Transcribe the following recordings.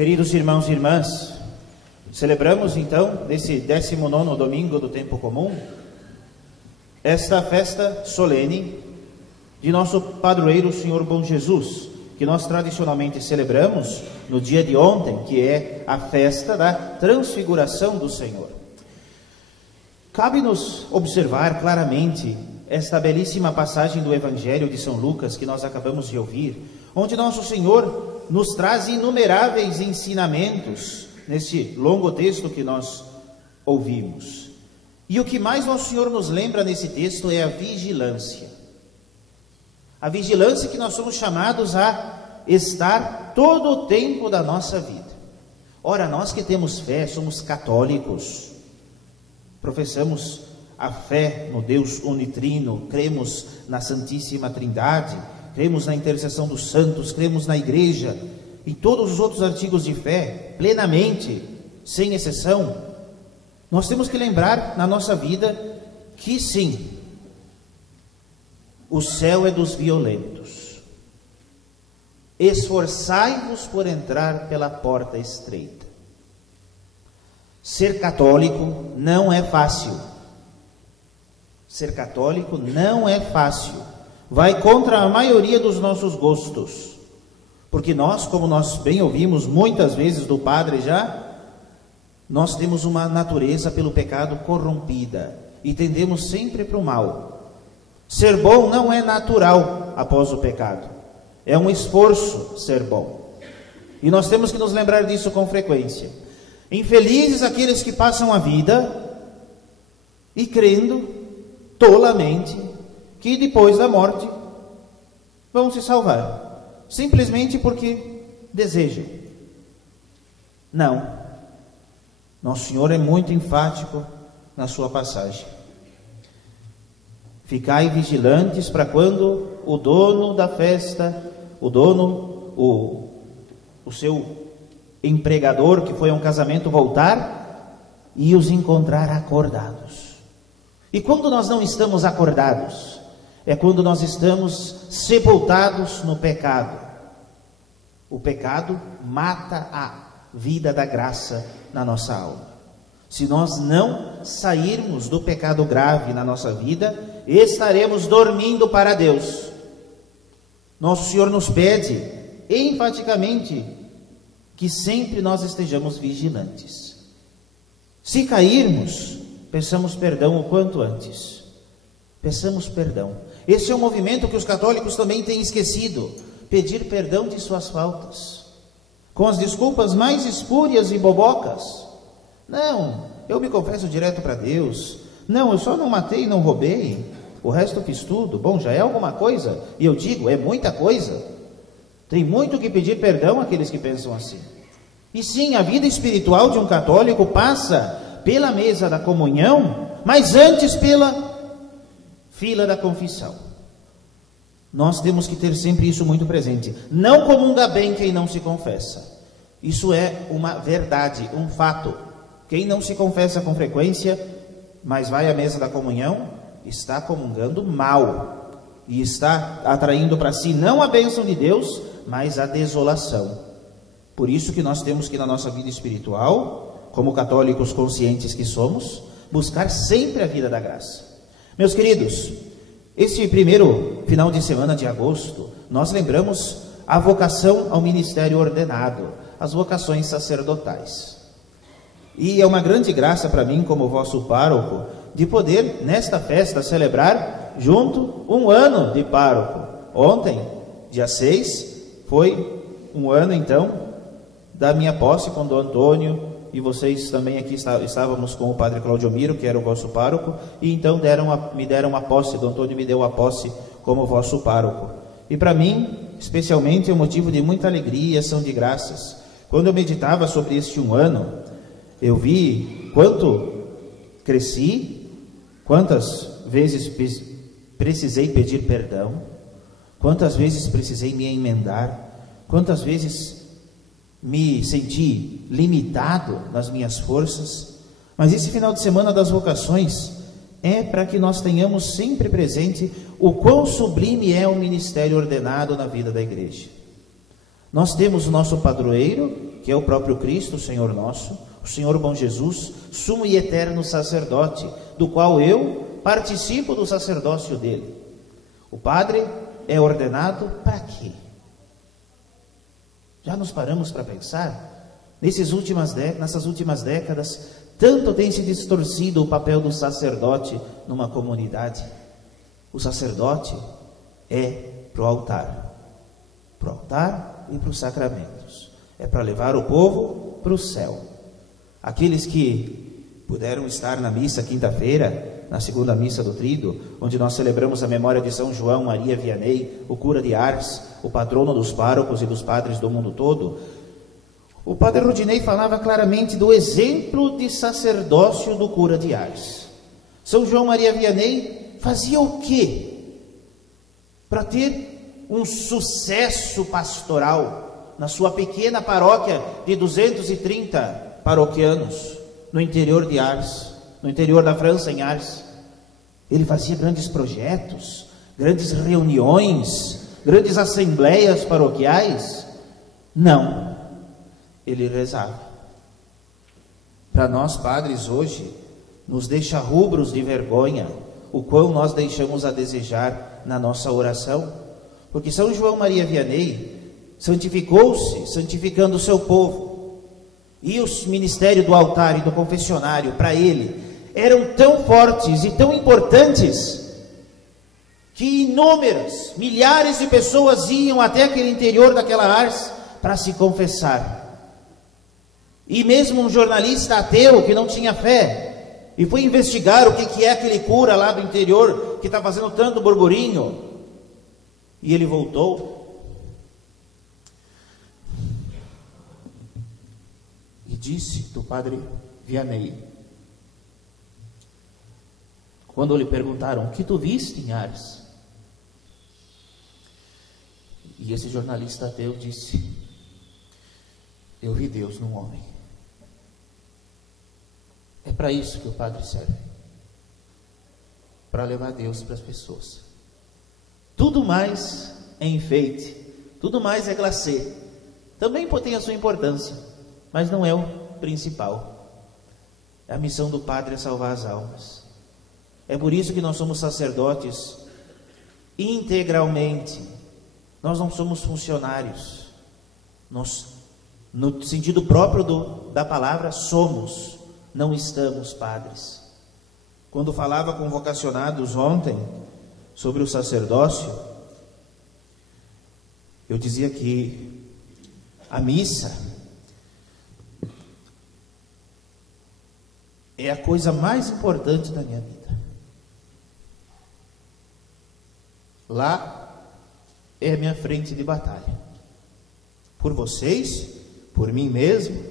Queridos irmãos e irmãs, celebramos então, nesse 19º domingo do tempo comum, esta festa solene de nosso padroeiro, Senhor Bom Jesus, que nós tradicionalmente celebramos no dia de ontem, que é a festa da transfiguração do Senhor. Cabe-nos observar claramente esta belíssima passagem do Evangelho de São Lucas que nós acabamos de ouvir, onde nosso Senhor nos traz inumeráveis ensinamentos neste longo texto que nós ouvimos. E o que mais nosso Senhor nos lembra nesse texto é a vigilância. A vigilância que nós somos chamados a estar todo o tempo da nossa vida. Ora, nós que temos fé, somos católicos, professamos a fé no Deus unitrino, cremos na Santíssima Trindade, cremos na intercessão dos santos, cremos na Igreja, e todos os outros artigos de fé, plenamente, sem exceção. Nós temos que lembrar na nossa vida que sim, o céu é dos violentos. Esforçai-vos por entrar pela porta estreita. Ser católico não é fácil. Ser católico não é fácil. Vai contra a maioria dos nossos gostos. Porque nós, como nós bem ouvimos muitas vezes do Padre já, nós temos uma natureza pelo pecado corrompida e tendemos sempre para o mal. Ser bom não é natural após o pecado. É um esforço ser bom. E nós temos que nos lembrar disso com frequência. Infelizes aqueles que passam a vida e crendo tolamente que depois da morte vão se salvar, simplesmente porque desejam. Não. Nosso Senhor é muito enfático na sua passagem. Ficai vigilantes para quando o dono da festa, o seu empregador, que foi a um casamento, voltar e os encontrar acordados. E quando nós não estamos acordados, é quando nós estamos sepultados no pecado. O pecado mata a vida da graça na nossa alma. Se nós não sairmos do pecado grave na nossa vida, estaremos dormindo para Deus. Nosso Senhor nos pede enfaticamente que sempre nós estejamos vigilantes. Se cairmos, peçamos perdão o quanto antes. Peçamos perdão. Esse é um movimento que os católicos também têm esquecido. Pedir perdão de suas faltas, com as desculpas mais espúrias e bobocas. Não, eu me confesso direto para Deus. Não, eu só não matei e não roubei. O resto eu fiz tudo. Bom, já é alguma coisa. E eu digo, é muita coisa. Tem muito que pedir perdão àqueles que pensam assim. E sim, a vida espiritual de um católico passa pela mesa da comunhão, mas antes pela fila da confissão. Nós temos que ter sempre isso muito presente. Não comunga bem quem não se confessa. Isso é uma verdade, um fato. Quem não se confessa com frequência, mas vai à mesa da comunhão, está comungando mal. E está atraindo para si não a bênção de Deus, mas a desolação. Por isso que nós temos que, na nossa vida espiritual, como católicos conscientes que somos, buscar sempre a vida da graça. Meus queridos, este primeiro final de semana de agosto, nós lembramos a vocação ao ministério ordenado, as vocações sacerdotais. E é uma grande graça para mim, como vosso pároco, de poder, nesta festa, celebrar junto um ano de pároco. Ontem, dia 6, foi um ano, então, da minha posse com o Dom Antônio, e vocês também aqui estávamos com o Padre Claudiomiro, que era o vosso pároco, e então me deram a posse, Dom Antônio me deu a posse como vosso pároco. E para mim, especialmente, é um motivo de muita alegria e ação de graças. Quando eu meditava sobre este um ano, eu vi quanto cresci, quantas vezes precisei pedir perdão, quantas vezes precisei me emendar, quantas vezes me senti limitado nas minhas forças. Mas esse final de semana das vocações é para que nós tenhamos sempre presente o quão sublime é o ministério ordenado na vida da igreja. Nós temos o nosso padroeiro, que é o próprio Cristo, o Senhor nosso, o Senhor bom Jesus, sumo e eterno sacerdote, do qual eu participo do sacerdócio dele. O padre é ordenado para quê? Já nos paramos para pensar? Nessas últimas décadas, tanto tem se distorcido o papel do sacerdote numa comunidade. O sacerdote é para o altar e para os sacramentos. É para levar o povo para o céu. Aqueles que puderam estar na missa quinta-feira, na segunda missa do Tríduo, onde nós celebramos a memória de São João Maria Vianney, o cura de Ars, o patrono dos párocos e dos padres do mundo todo, o padre Rudinei falava claramente do exemplo de sacerdócio do cura de Ars. São João Maria Vianney fazia o quê para ter um sucesso pastoral na sua pequena paróquia de 230 paroquianos no interior de Ars, no interior da França, em Ars? Ele fazia grandes projetos, grandes reuniões, grandes assembleias paroquiais? Não, ele rezava. Para nós padres hoje, nos deixa rubros de vergonha o quão nós deixamos a desejar na nossa oração, porque São João Maria Vianney santificou-se, santificando o seu povo, e o ministério do altar e do confessionário para ele eram tão fortes e tão importantes que inúmeras, milhares de pessoas iam até aquele interior daquela Ars para se confessar. E mesmo um jornalista ateu que não tinha fé e foi investigar o que é aquele cura lá do interior que está fazendo tanto burburinho, e ele voltou e disse do padre Vianney, quando lhe perguntaram: o que tu viste em Ars? E esse jornalista ateu disse: eu vi Deus num homem. É para isso que o padre serve, para levar Deus para as pessoas. Tudo mais é enfeite, tudo mais é glacê. Também tem a sua importância, mas não é o principal. A missão do padre é salvar as almas. É por isso que nós somos sacerdotes integralmente. Nós não somos funcionários. Nós, no sentido próprio da palavra, somos, não estamos padres. Quando falava com vocacionados ontem sobre o sacerdócio, eu dizia que a missa é a coisa mais importante da minha vida. Lá é a minha frente de batalha, por vocês, por mim mesmo.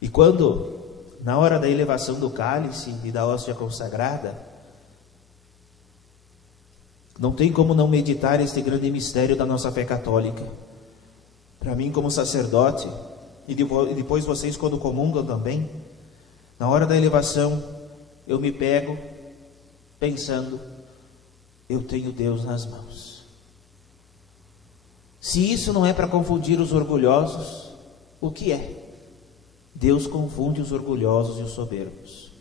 E quando, na hora da elevação do cálice e da hóstia consagrada, não tem como não meditar este grande mistério da nossa fé católica. Para mim, como sacerdote, e depois vocês quando comungam também, na hora da elevação, eu me pego pensando: eu tenho Deus nas mãos. Se isso não é para confundir os orgulhosos, o que é? Deus confunde os orgulhosos e os soberbos.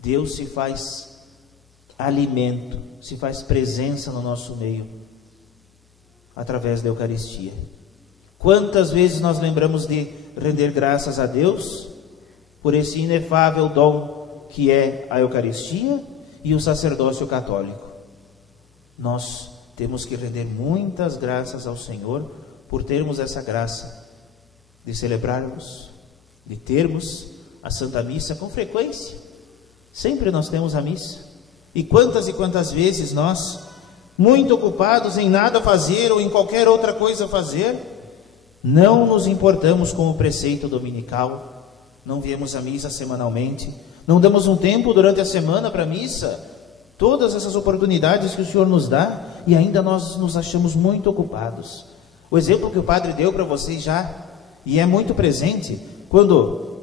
Deus se faz alimento, se faz presença no nosso meio, através da Eucaristia. Quantas vezes nós lembramos de render graças a Deus por esse inefável dom que é a Eucaristia e o sacerdócio católico? Nós temos que render muitas graças ao Senhor por termos essa graça de celebrarmos, de termos a Santa Missa com frequência. Sempre nós temos a missa. E quantas vezes nós, muito ocupados em nada fazer ou em qualquer outra coisa fazer, não nos importamos com o preceito dominical, não viemos à missa semanalmente, não damos um tempo durante a semana para a missa, todas essas oportunidades que o Senhor nos dá, e ainda nós nos achamos muito ocupados. O exemplo que o padre deu para vocês já, e é muito presente, quando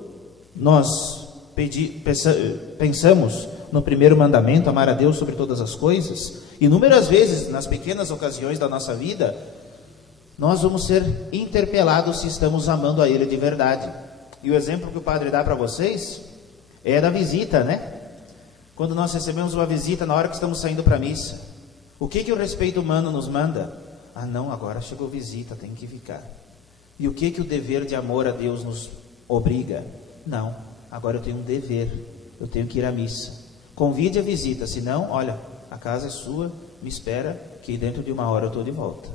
nós pensamos no primeiro mandamento, amar a Deus sobre todas as coisas, inúmeras vezes, nas pequenas ocasiões da nossa vida, nós vamos ser interpelados se estamos amando a Ele de verdade. E o exemplo que o padre dá para vocês é da visita, né? Quando nós recebemos uma visita na hora que estamos saindo para a missa, o que o respeito humano nos manda? Ah não, agora chegou visita, tem que ficar. E o que o dever de amor a Deus nos obriga? Não, agora eu tenho um dever, eu tenho que ir à missa. Convide a visita, senão, olha, a casa é sua, me espera que dentro de 1 hora eu estou de volta.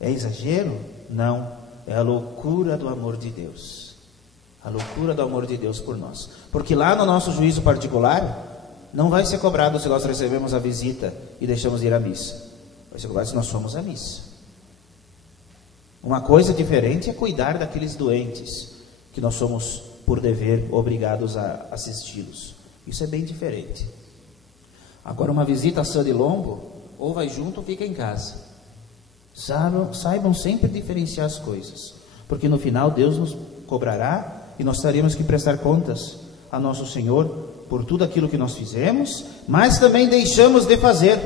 É exagero? Não, é a loucura do amor de Deus. A loucura do amor de Deus por nós. Porque lá no nosso juízo particular, não vai ser cobrado se nós recebemos a visita e deixamos de ir à missa. Vai ser cobrado se nós fomos à missa. Uma coisa diferente é cuidar daqueles doentes, que nós somos, por dever, obrigados a assisti-los. Isso é bem diferente. Agora, uma visita sã de lombo, ou vai junto ou fica em casa. Saibam sempre diferenciar as coisas, porque no final Deus nos cobrará e nós teremos que prestar contas a nosso Senhor por tudo aquilo que nós fizemos, mas também deixamos de fazer.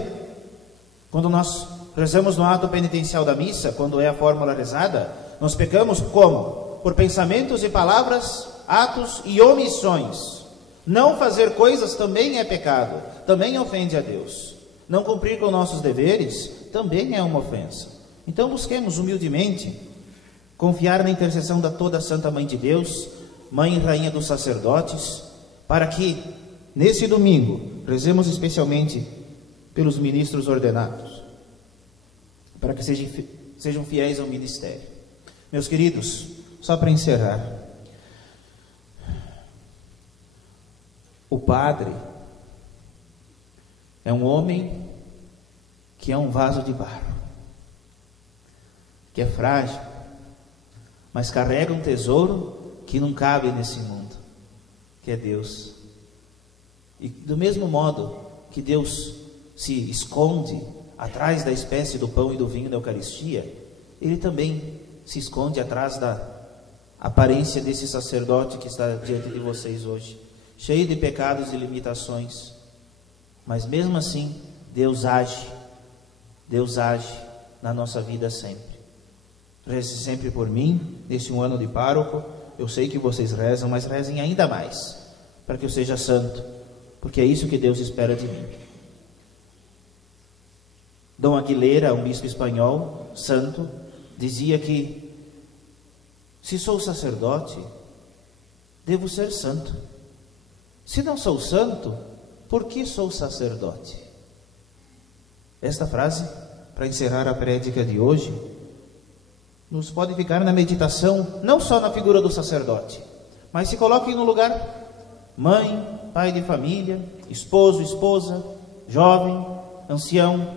Quando nós rezamos no ato penitencial da missa, quando é a fórmula rezada, nós pecamos como? Por pensamentos e palavras, atos e omissões. Não fazer coisas também é pecado, também ofende a Deus. Não cumprir com nossos deveres também é uma ofensa. Então busquemos humildemente confiar na intercessão da toda Santa Mãe de Deus, Mãe e Rainha dos sacerdotes, para que nesse domingo rezemos especialmente pelos ministros ordenados, para que sejam fiéis ao ministério. Meus queridos, só para encerrar, o padre é um homem que é um vaso de barro, que é frágil, mas carrega um tesouro que não cabe nesse mundo, que é Deus. E do mesmo modo que Deus se esconde atrás da espécie do pão e do vinho da Eucaristia, Ele também se esconde atrás da aparência desse sacerdote que está diante de vocês hoje, cheio de pecados e limitações, mas mesmo assim Deus age na nossa vida sempre. Reze sempre por mim, nesse 1 ano de pároco. Eu sei que vocês rezam, mas rezem ainda mais, para que eu seja santo, porque é isso que Deus espera de mim. Dom Aguilera, um bispo espanhol, santo, dizia que se sou sacerdote, devo ser santo. Se não sou santo, por que sou sacerdote? Esta frase, para encerrar a prédica de hoje, nos pode ficar na meditação, não só na figura do sacerdote, mas se coloquem no lugar mãe, pai de família, esposo, esposa, jovem, ancião.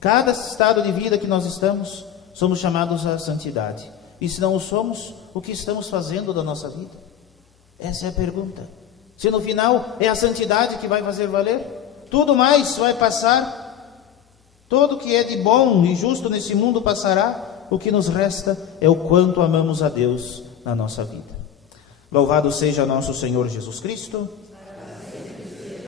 Cada estado de vida que nós estamos, somos chamados à santidade. E se não o somos, o que estamos fazendo da nossa vida? Essa é a pergunta. Se no final é a santidade que vai fazer valer, tudo mais vai passar, tudo que é de bom e justo nesse mundo passará. O que nos resta é o quanto amamos a Deus na nossa vida. Louvado seja nosso Senhor Jesus Cristo.